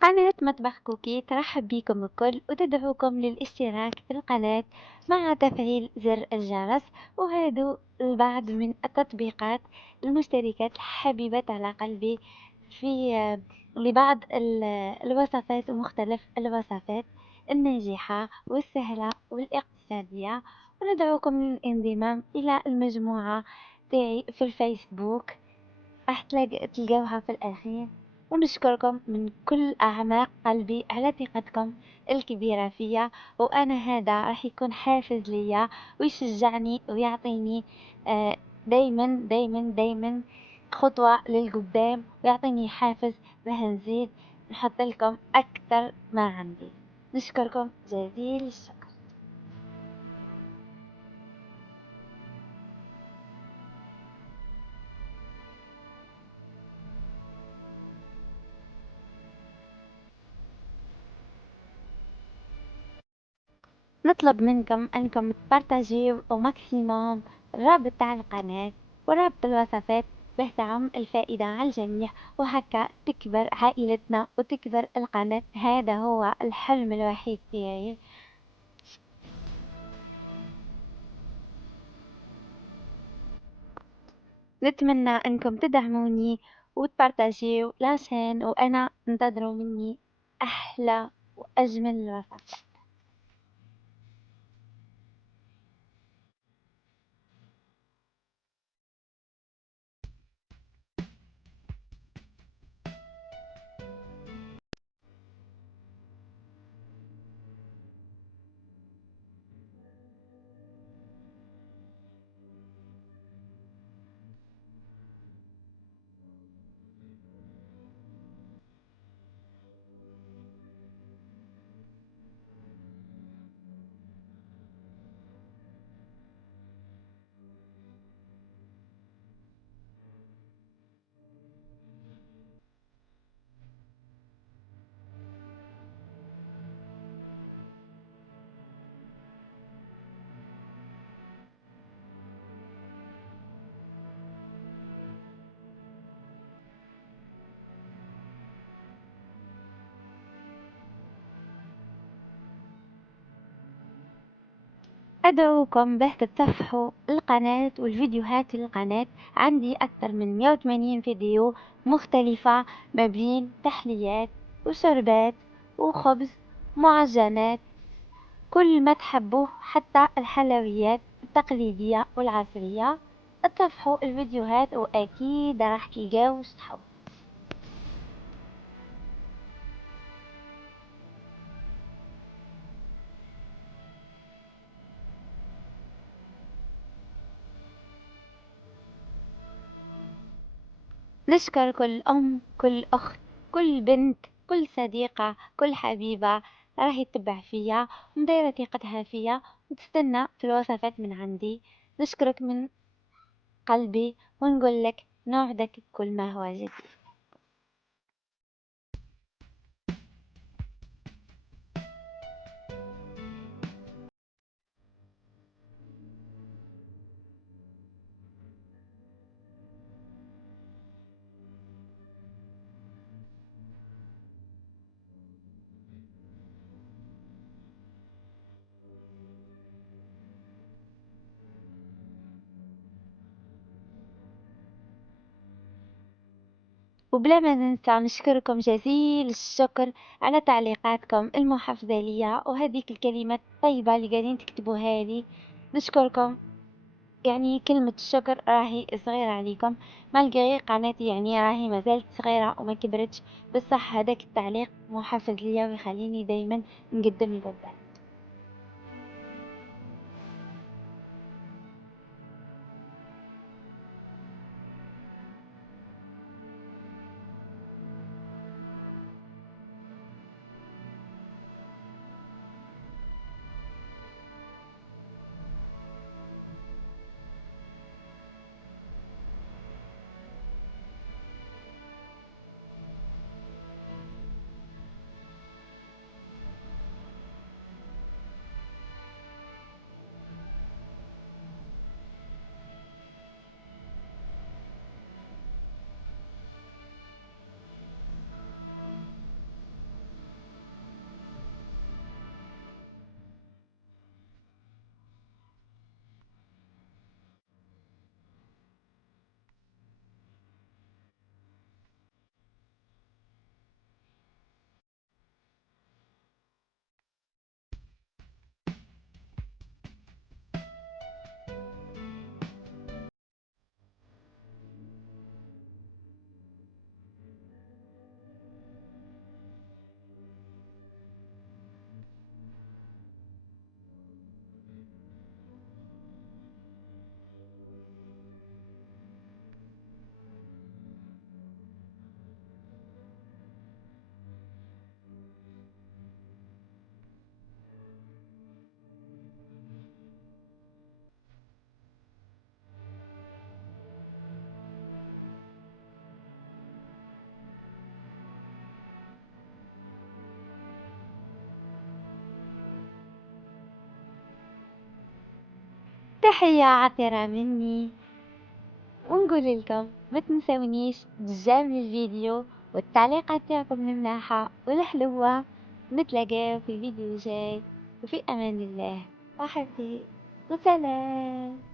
قناة مطبخ كوكي ترحب بكم الكل وتدعوكم للاشتراك في القناة مع تفعيل زر الجرس. وهذا البعض من التطبيقات المشتركات الحبيبة على قلبي في لبعض الوصفات ومختلف الوصفات الناجحة والسهلة والاقتصادية. وندعوكم للانضمام إلى المجموعة تاعي في الفيسبوك، راح تلقاوها في الأخير. ونشكركم من كل أعماق قلبي على ثقتكم الكبيرة فيا، وأنا هذا راح يكون حافز ليا ويشجعني ويعطيني آه، دايما دايما دايما خطوة للقدام، ويعطيني حافز باه نزيد نحط لكم أكثر ما عندي. نشكركم جزيل الشكر. نطلب منكم أنكم تبارتاجيو أو ماكسيموم الرابط تاع القناة ورابط الوصفات باه تعم الفائدة على الجميع، وهكا تكبر عائلتنا وتكبر القناة. هذا هو الحلم الوحيد تاعي. نتمنى أنكم تدعموني وتبارتاجيو لاشين، وأنا انتظروا مني أحلى وأجمل الوصفات. أدعوكم باه تتصفحوا القناة والفيديوهات للقناة. عندي أكثر من 180 فيديو مختلفة ما بين تحليات وشربات وخبز معجنات، كل ما تحبوه، حتى الحلويات التقليدية والعصرية. اتصفحوا الفيديوهات وأكيد راح تلقاو وش تحبوا. نشكر كل أم، كل أخت، كل بنت، كل صديقة، كل حبيبة راهي تتبع فيا ومدايرة ثقتها فيا وتستنى في الوصفات من عندي. نشكرك من قلبي ونقول لك نوعدك كل ما هو جديد. وبلا ما ننسى نشكركم جزيل الشكر على تعليقاتكم المحفزة ليا وهذيك الكلمات الطيبة اللي قاعدين تكتبوها لي. نشكركم، يعني كلمة الشكر راهي صغيرة عليكم، مالقري قناتي يعني راهي مازالت صغيرة وما كبرتش، بصح هذاك التعليق محفز ليا ويخليني دايما نقدم لقدام. تحية عطرة مني، ونقول لكم ما تنسونيش تجابوا الفيديو والتعليقات تاعكم الملاحة والحلوة. نتلاقاو في فيديو جاي، وفي أمان الله وحفظي، وسلام.